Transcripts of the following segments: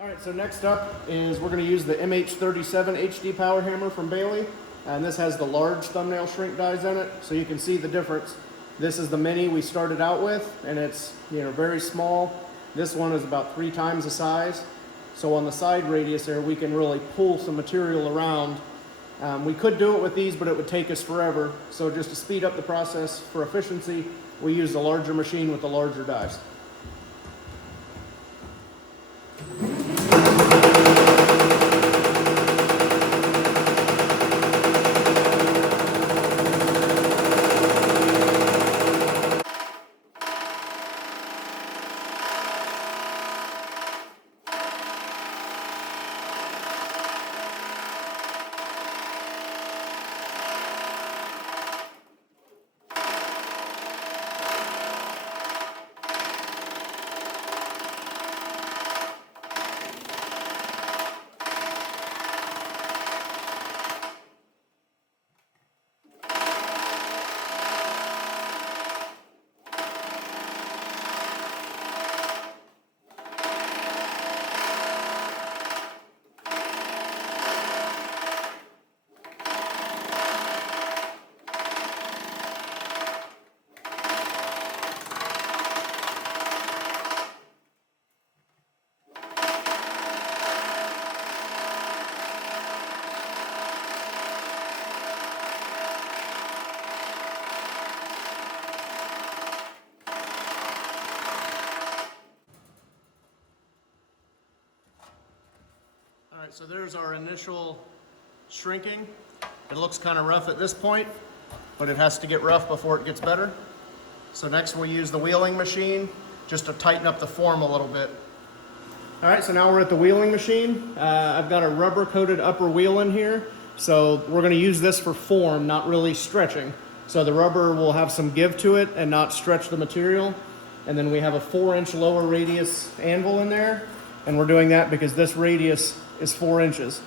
All right, so next up is we're going to use the MH37 HD power hammer from Bailey, and this has the large thumbnail shrink dies in it, so you can see the difference. This is the mini we started out with, and it's very small. This one is about 3 times the size, so on the side radius there we can really pull some material around. We could do it with these, but it would take us forever, so just to speed up the process for efficiency, we use the larger machine with the larger dies. All right, so there's our initial shrinking. It looks kind of rough at this point, but it has to get rough before it gets better. So next we'll use the wheeling machine just to tighten up the form a little bit. All right, so now we're at the wheeling machine. I've got a rubber coated upper wheel in here. So we're gonna use this for form, not really stretching. So the rubber will have some give to it and not stretch the material. And then we have a 4-inch lower radius anvil in there. And we're doing that because this radius is 4 inches.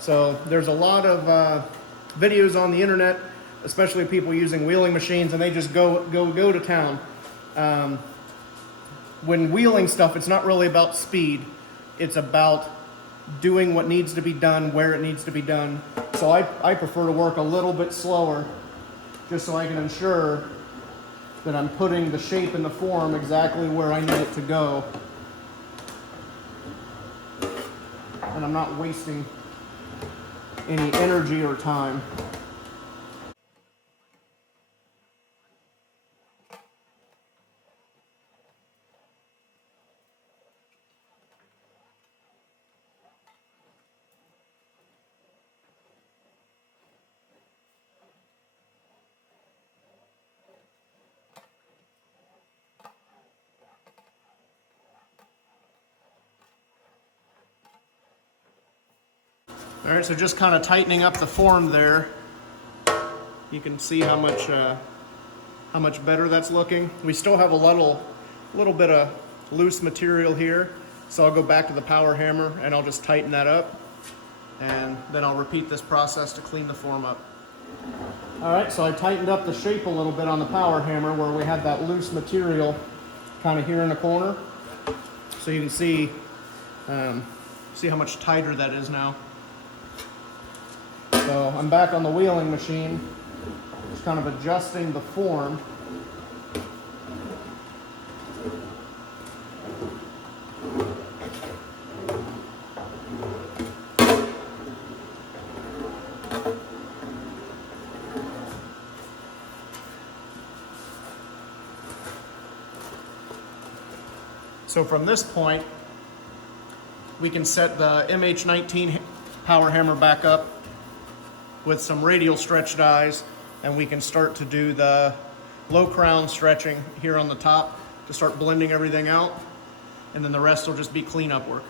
So there's a lot of videos on the internet, especially people using wheeling machines, and they just go to town. When wheeling stuff, it's not really about speed. It's about doing what needs to be done, where it needs to be done. So I prefer to work a little bit slower, just so I can ensure that I'm putting the shape and the form exactly where I need it to go. And I'm not wasting any energy or time. All right, so just kind of tightening up the form there. You can see how much better that's looking. We still have a little bit of loose material here, so I'll go back to the power hammer and I'll just tighten that up, and then I'll repeat this process to clean the form up. All right, so I tightened up the shape a little bit on the power hammer where we had that loose material kind of here in the corner, so you can see how much tighter that is now. So I'm back on the wheeling machine, just kind of adjusting the form. So from this point, we can set the MH19 power hammer back up with some radial stretch dies, and we can start to do the low crown stretching here on the top to start blending everything out, and then the rest will just be cleanup work.